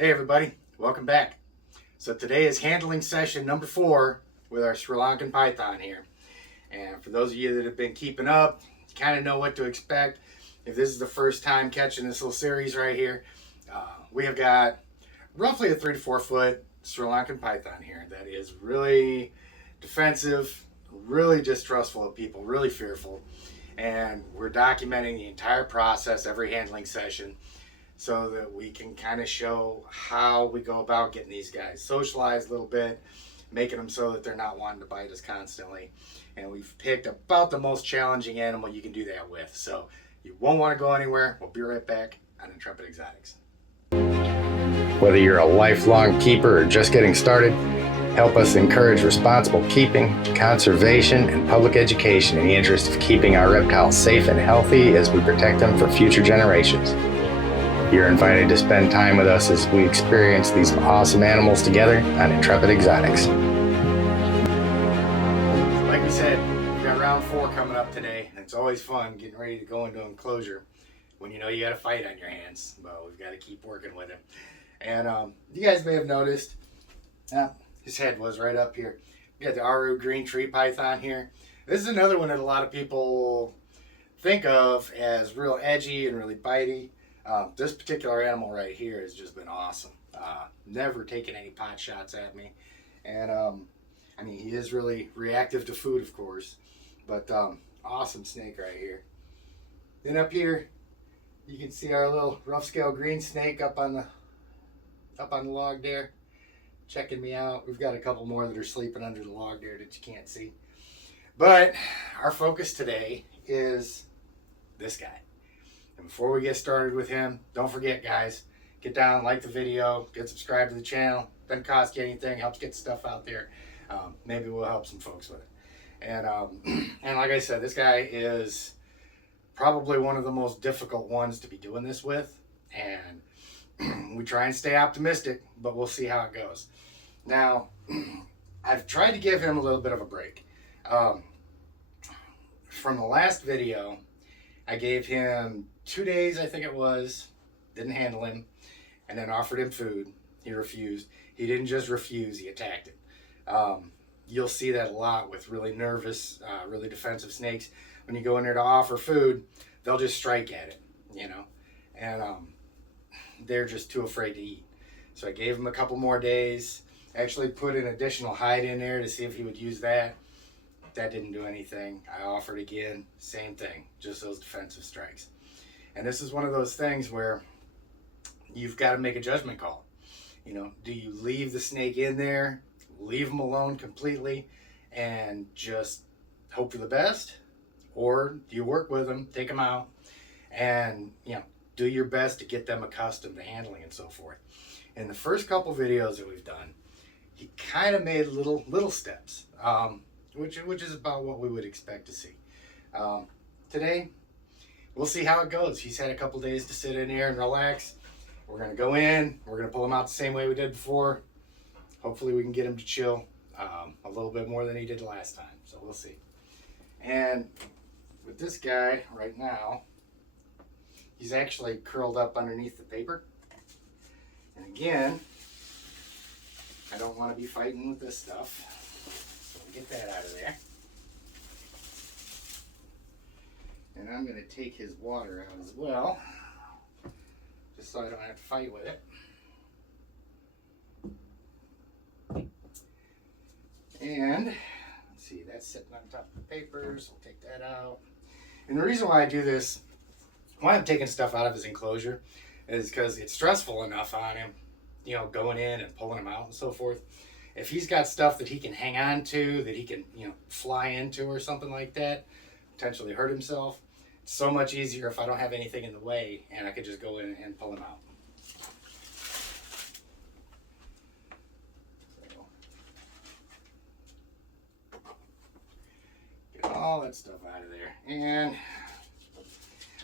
Hey everybody, welcome back. So today is handling session number 4 with our Sri Lankan python here. And for those of you that have been keeping up, you kind of know what to expect. If this is the first time catching this little series right here, we have got roughly a 3 to 4 foot Sri Lankan python here that is really defensive, really distrustful of people, really fearful. And we're documenting the entire process, every handling session, so that we can kind of show how we go about getting these guys socialized a little bit, making them so that they're not wanting to bite us constantly. And we've picked about the most challenging animal you can do that with. So you won't want to go anywhere. We'll be right back on Intrepid Exotics. Whether you're a lifelong keeper or just getting started, help us encourage responsible keeping, conservation, and public education in the interest of keeping our reptiles safe and healthy as we protect them for future generations. You're invited to spend time with us as we experience these awesome animals together on Intrepid Exotics. Like we said, we've got round 4 coming up today, and it's always fun getting ready to go into enclosure when you know you got a fight on your hands. But we've got to keep working with him. And you guys may have noticed, his head was right up here. We got the Aru green tree python here. This is another one that a lot of people think of as real edgy and really bitey. This particular animal right here has just been awesome. Never taken any pot shots at me. And I mean, he is really reactive to food, of course. But awesome snake right here. Then up here, you can see our little rough scale green snake up on the log there, checking me out. We've got a couple more that are sleeping under the log there that you can't see. But our focus today is this guy. And before we get started with him, don't forget, guys, get down, like the video, get subscribed to the channel. Doesn't cost you anything, helps get stuff out there. Maybe we'll help some folks with it. And like I said, this guy is probably one of the most difficult ones to be doing this with. And we try and stay optimistic, but we'll see how it goes. Now, I've tried to give him a little bit of a break. From the last video, I gave him 2 days, I think it was, didn't handle him, and then offered him food. He refused. He didn't just refuse, he attacked it. You'll see that a lot with really nervous, really defensive snakes. When you go in there to offer food, they'll just strike at it, you know, and they're just too afraid to eat. So I gave him a couple more days, actually put an additional hide in there to see if he would use that. That didn't do anything. I offered again, same thing, just those defensive strikes. And this is one of those things where you've got to make a judgment call. You know, do you leave the snake in there, leave him alone completely, and just hope for the best? Or do you work with them, take them out, and, you know, do your best to get them accustomed to handling and so forth. In the first couple videos that we've done, he kind of made little steps. Which is about what we would expect to see. Today, we'll see how it goes. He's had a couple days to sit in here and relax. We're going to go in. We're going to pull him out the same way we did before. Hopefully we can get him to chill a little bit more than he did last time. So we'll see. And with this guy right now, he's actually curled up underneath the paper. And again, I don't want to be fighting with this stuff. Get that out of there. And I'm going to take his water out as well, just so I don't have to fight with it. And let's see, that's sitting on top of the papers. We'll take that out. And the reason why I do this, why I'm taking stuff out of his enclosure, is because it's stressful enough on him, you know, going in and pulling him out and so forth. If he's got stuff that he can hang on to, that he can, you know, fly into or something like that, potentially hurt himself, it's so much easier if I don't have anything in the way and I could just go in and pull him out. So, get all that stuff out of there. And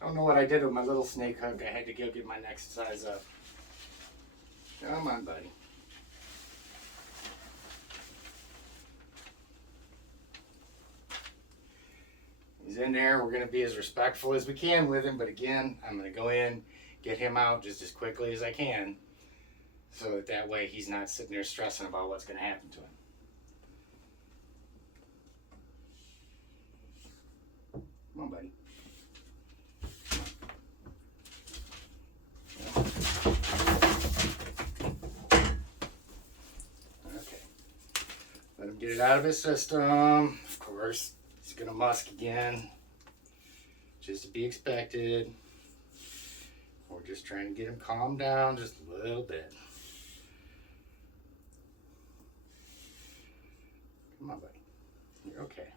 I don't know what I did with my little snake hook. I had to go get my next size up. Come on, buddy. He's in there. We're going to be as respectful as we can with him, but again, I'm going to go in, get him out just as quickly as I can so that way he's not sitting there stressing about what's going to happen to him. Come on, buddy. Okay. Let him get it out of his system. Of course, he's going to musk again. Just to be expected. We're just trying to get him calmed down just a little bit. Come on, buddy. You're okay.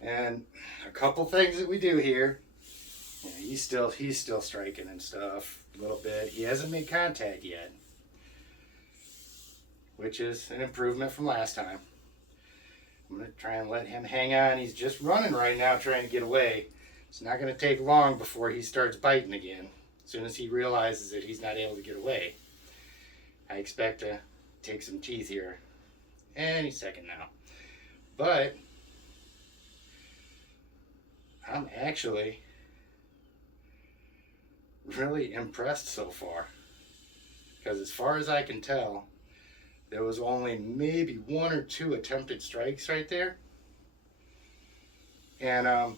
And a couple things that we do here. Yeah, he's still striking and stuff a little bit. He hasn't made contact yet, which is an improvement from last time. I'm going to try and let him hang on. He's just running right now trying to get away. It's not going to take long before he starts biting again. As soon as he realizes that he's not able to get away, I expect to take some teeth here any second now. But I'm actually really impressed so far, because as far as I can tell, there was only maybe 1 or 2 attempted strikes right there, and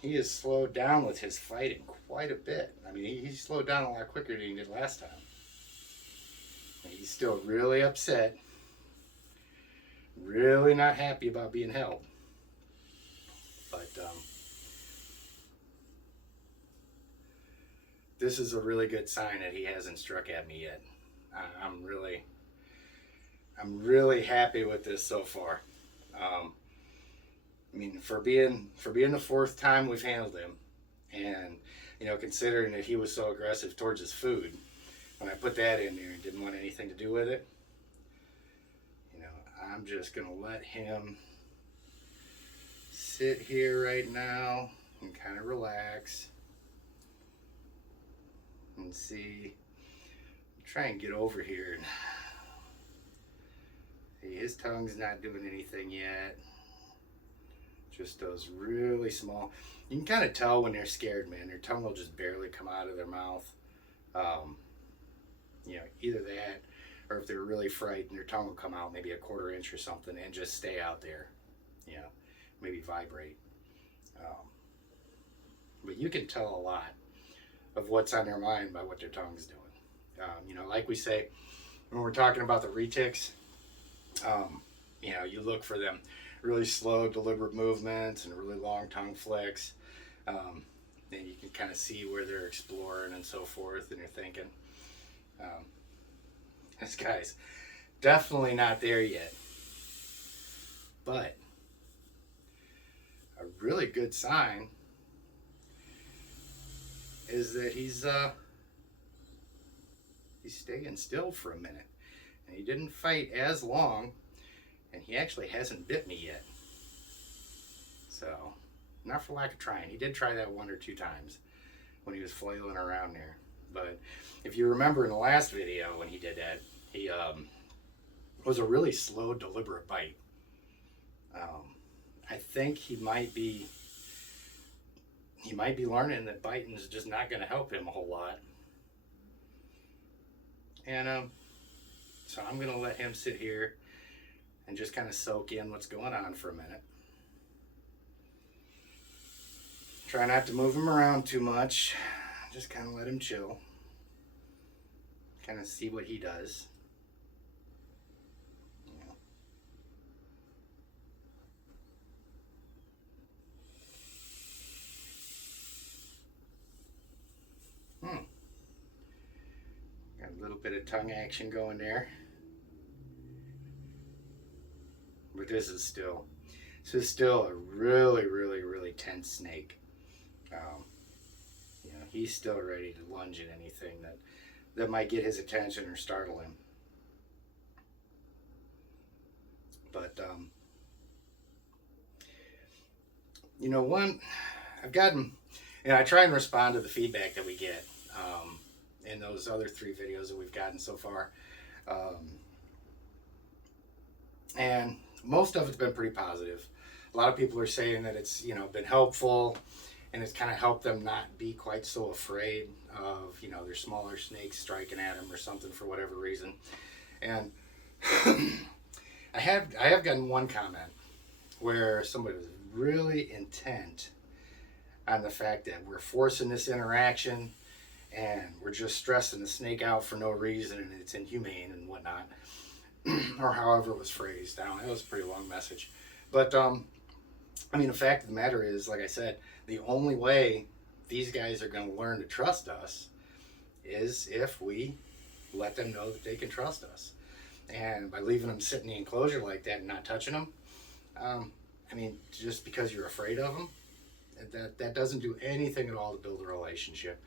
he has slowed down with his fighting quite a bit. I mean, he slowed down a lot quicker than he did last time. He's still really upset, really not happy about being held. But this is a really good sign that he hasn't struck at me yet. I'm really happy with this so far. I mean, for being the 4th time we've handled him, and considering that he was so aggressive towards his food, when I put that in there and didn't want anything to do with it, I'm just gonna let him sit here right now and kind of relax and see. Try and get over here. See, his tongue's not doing anything yet. Just those really small. You can kind of tell when they're scared, man. Their tongue will just barely come out of their mouth. Either that, or if they're really frightened, their tongue will come out maybe a 1/4 inch or something and just stay out there. Maybe vibrate. But you can tell a lot of what's on their mind by what their tongue's doing. Like we say, when we're talking about the retics, you look for them really slow, deliberate movements and really long tongue flicks. Then you can kind of see where they're exploring and so forth, and you're thinking, this guy's definitely not there yet. But a really good sign is that he's staying still for a minute, and he didn't fight as long, and he actually hasn't bit me yet. So, not for lack of trying. He did try that 1 or 2 times when he was flailing around there. But if you remember in the last video when he did that, he was a really slow, deliberate bite. I think he might be learning that biting is just not going to help him a whole lot. And so I'm going to let him sit here and just kind of soak in what's going on for a minute. Try not to move him around too much. Just kind of let him chill. Kind of see what he does. Got a little bit of tongue action going there. But this is still a really, really, really tense snake. He's still ready to lunge at anything that might get his attention or startle him. But I've gotten, I try and respond to the feedback that we get in those other 3 videos that we've gotten so far, and most of it's been pretty positive. A lot of people are saying that it's been helpful, and it's kind of helped them not be quite so afraid of, you know, their smaller snakes striking at them or something for whatever reason. And I have gotten one comment where somebody was really intent on the fact that we're forcing this interaction and we're just stressing the snake out for no reason and it's inhumane and whatnot, or however it was phrased. I don't know, it was a pretty long message. But I mean, the fact of the matter is, like I said, the only way these guys are going to learn to trust us is if we let them know that they can trust us. And by leaving them sit in the enclosure like that and not touching them, I mean, just because you're afraid of them, that doesn't do anything at all to build a relationship.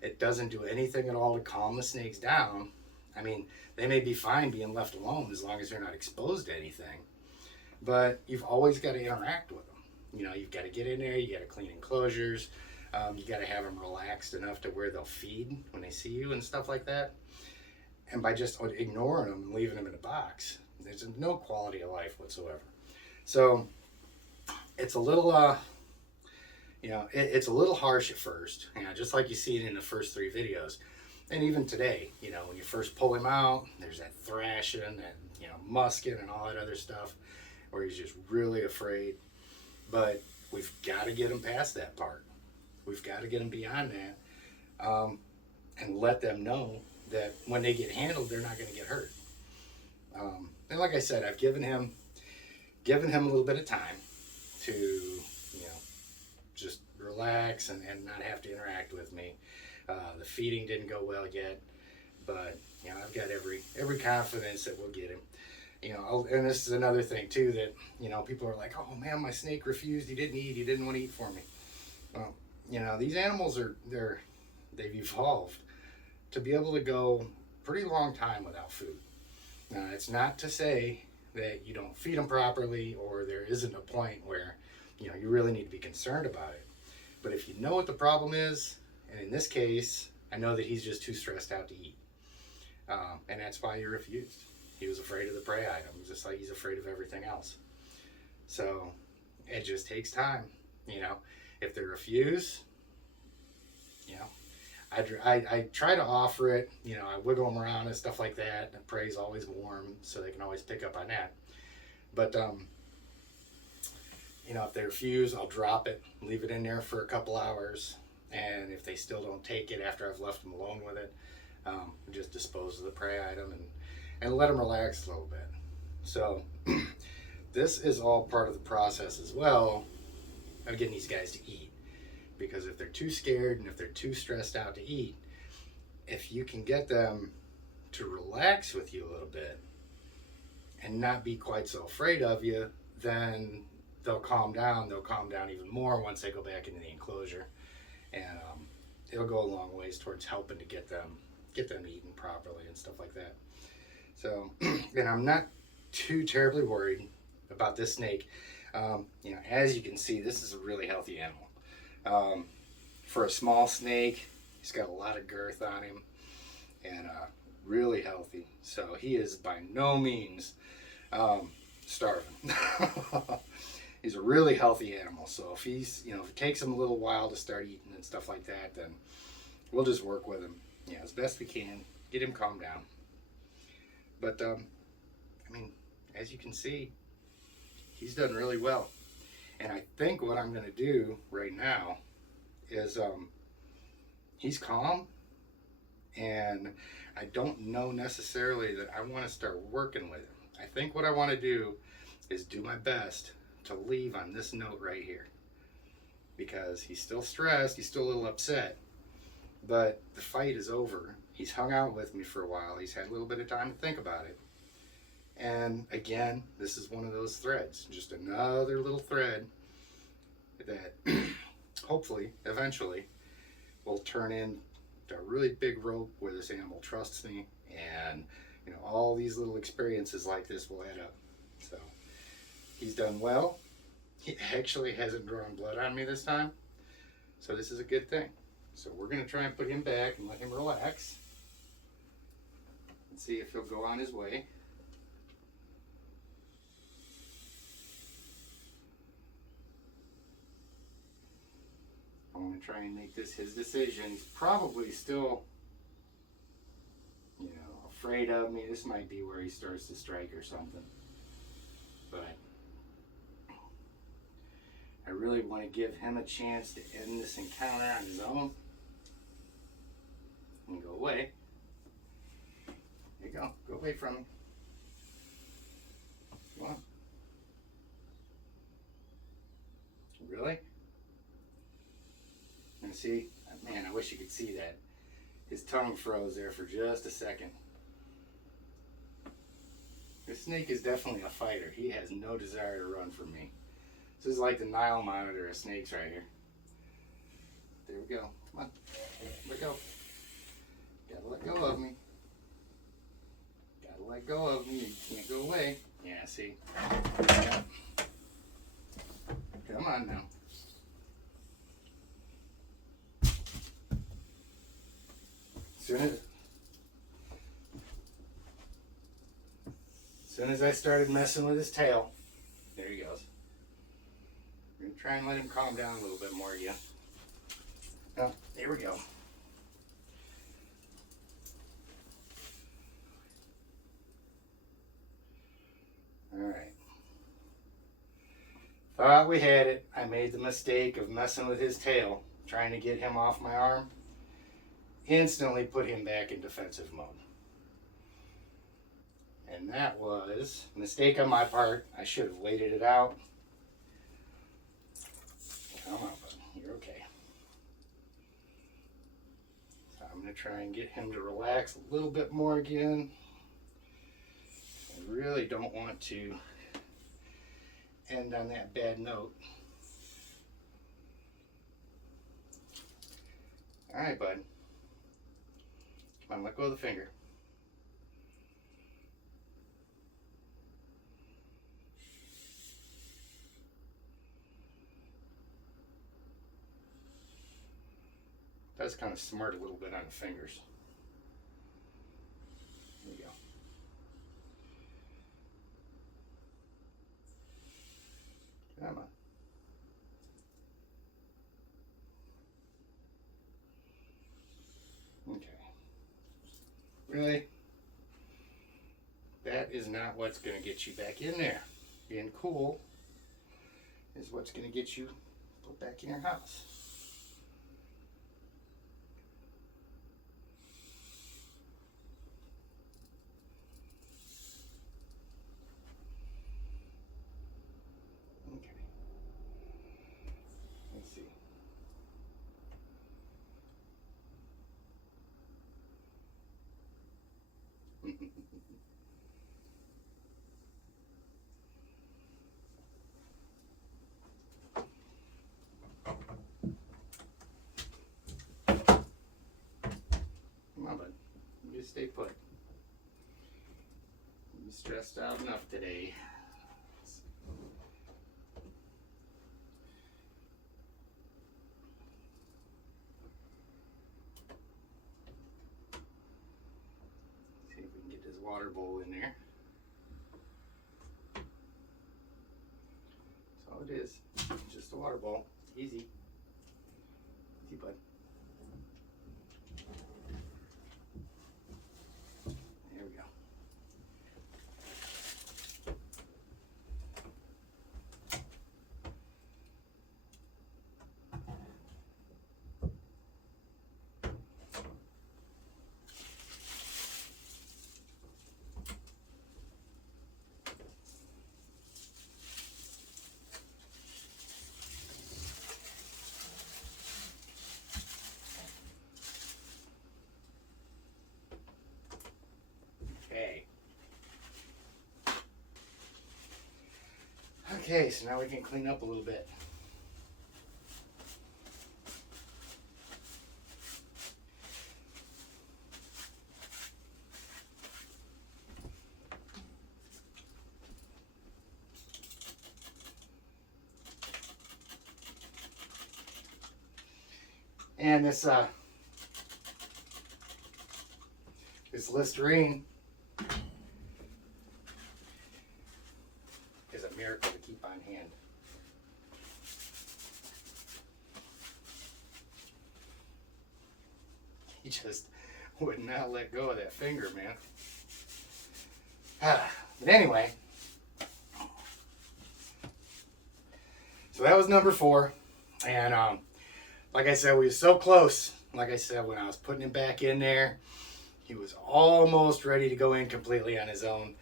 It doesn't do anything at all to calm the snakes down. I mean, they may be fine being left alone as long as they're not exposed to anything, but you've always got to interact with them. You know, you've got to get in there, you got to clean enclosures, you got to have them relaxed enough to where they'll feed when they see you and stuff like that. And by just ignoring them and leaving them in a box, there's no quality of life whatsoever. So it's a little, you know, it's a little harsh at first, you know, just like you see it in the first 3 videos. And even today, you know, when you first pull him out, there's that thrashing and, you know, musking and all that other stuff where he's just really afraid. But we've got to get him past that part. We've got to get him beyond that, and let them know that when they get handled, they're not going to get hurt. And like I said, I've given him a little bit of time to, you know, just relax and not have to interact with me. The feeding didn't go well yet, but, you know, I've got every confidence that we'll get him. You know, and this is another thing too that, you know, people are like, oh man, my snake refused, he didn't want to eat for me. Well, you know, these animals they've evolved to be able to go pretty long time without food. Now, it's not to say that you don't feed them properly or there isn't a point where, you know, you really need to be concerned about it. But if you know what the problem is, and in this case, I know that he's just too stressed out to eat. And that's why he refused. He was afraid of the prey item, just like he's afraid of everything else. So it just takes time. You know, if they refuse, you know, I try to offer it, you know, I wiggle them around and stuff like that. The prey's always warm, so they can always pick up on that. But, you know, if they refuse, I'll drop it, leave it in there for a couple hours. And if they still don't take it after I've left them alone with it, just dispose of the prey item and let them relax a little bit. So this is all part of the process as well of getting these guys to eat. Because if they're too scared and if they're too stressed out to eat, if you can get them to relax with you a little bit and not be quite so afraid of you, then they'll calm down. They'll calm down even more once they go back into the enclosure. And it'll go a long ways towards helping to get them eating properly and stuff like that. So, and I'm not too terribly worried about this snake. You know, as you can see, this is a really healthy animal. For a small snake, he's got a lot of girth on him and really healthy. So he is by no means starving. He's a really healthy animal. So if he's, you know, if it takes him a little while to start eating and stuff like that, then we'll just work with him, you know, as best we can, get him calmed down. But, I mean, as you can see, he's done really well. And I think what I'm going to do right now is, he's calm, and I don't know necessarily that I want to start working with him. I think what I want to do is do my best to leave on this note right here, because he's still stressed, he's still a little upset, but the fight is over. He's hung out with me for a while, he's had a little bit of time to think about it, and again, this is one of those threads, just another little thread that hopefully eventually will turn into a really big rope where this animal trusts me, and, you know, all these little experiences like this will add up. So he's done well. He actually hasn't drawn blood on me this time, so this is a good thing. So we're going to try and put him back and let him relax and see if he'll go on his way. I'm going to try and make this his decision. He's probably still, afraid of me. This might be where he starts to strike or something. But I really want to give him a chance to end this encounter on his own. And go away. There you go. Go away from him. Come on. Really? And see, man, I wish you could see that. His tongue froze there for just a second. This snake is definitely a fighter. He has no desire to run from me. This is like the Nile monitor of snakes right here. There we go. Come on. Let go. Gotta let go of me. Gotta let go of me. You can't go away. Yeah, see? Yeah. Come on now. As soon as I started messing with his tail, there he goes. I'm going to try and let him calm down a little bit more again. Oh, there we go. Alright. Thought we had it. I made the mistake of messing with his tail, trying to get him off my arm. Instantly put him back in defensive mode. And that was a mistake on my part. I should have waited it out. Come on, bud. You're okay. So I'm going to try and get him to relax a little bit more again. I really don't want to end on that bad note. All right, bud. Come on, let go of the finger. Does kind of smart a little bit on the fingers. There you go. Come on. Okay. Really? That is not what's going to get you back in there. Being cool is what's going to get you put back in your house. Come on, bud. You just stay put. You stressed out enough today. See if we can get this water bowl in there. That's all it is. Just a water bowl. Easy. Easy, bud. There we go. Okay, so now we can clean up a little bit. And this Listerine is a miracle to keep on hand. would not let go of that finger, man. But anyway, so that was number 4. And like I said, we were so close. Like I said, when I was putting him back in there, he was almost ready to go in completely on his own.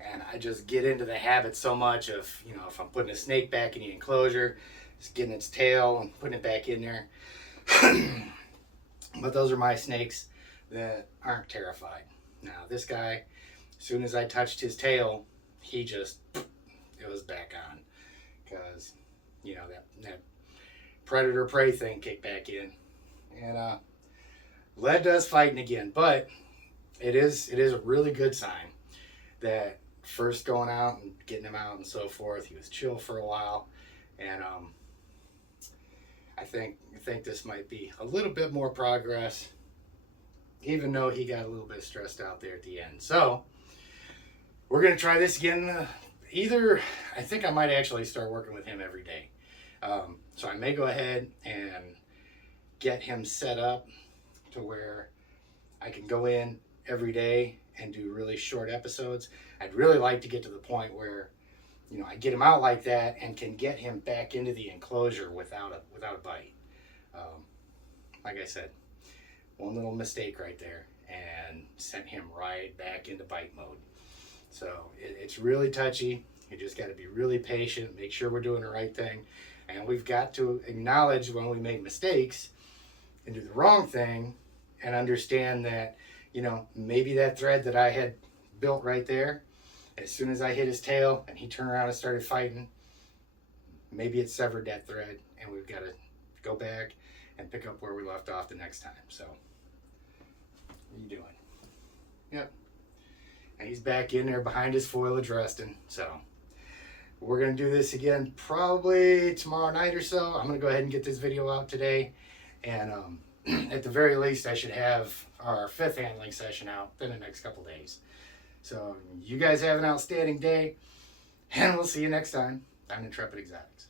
And I just get into the habit so much of, if I'm putting a snake back in the enclosure, just getting its tail and putting it back in there. But those are my snakes that aren't terrified. Now, this guy, as soon as I touched his tail, it was back on. Because, that predator-prey thing kicked back in. And led to us fighting again. But it is a really good sign that first going out and getting him out and so forth, he was chill for a while. And I think this might be a little bit more progress, even though he got a little bit stressed out there at the end. So we're going to try this again. I think I might actually start working with him every day. So I may go ahead and get him set up to where I can go in every day and do really short episodes. I'd really like to get to the point where, I get him out like that and can get him back into the enclosure without a bite. Like I said, one little mistake right there and sent him right back into bite mode. So it's really touchy. You just got to be really patient, make sure we're doing the right thing. And we've got to acknowledge when we make mistakes and do the wrong thing and understand that, maybe that thread that I had built right there, as soon as I hit his tail and he turned around and started fighting, maybe it severed that thread and we've got to go back and pick up where we left off the next time. So, what are you doing? Yep. And he's back in there behind his foliage resting. So, we're going to do this again probably tomorrow night or so. I'm going to go ahead and get this video out today. And at the very least, I should have our 5th handling session out in the next couple days. So, you guys have an outstanding day. And we'll see you next time on Intrepid Exotics.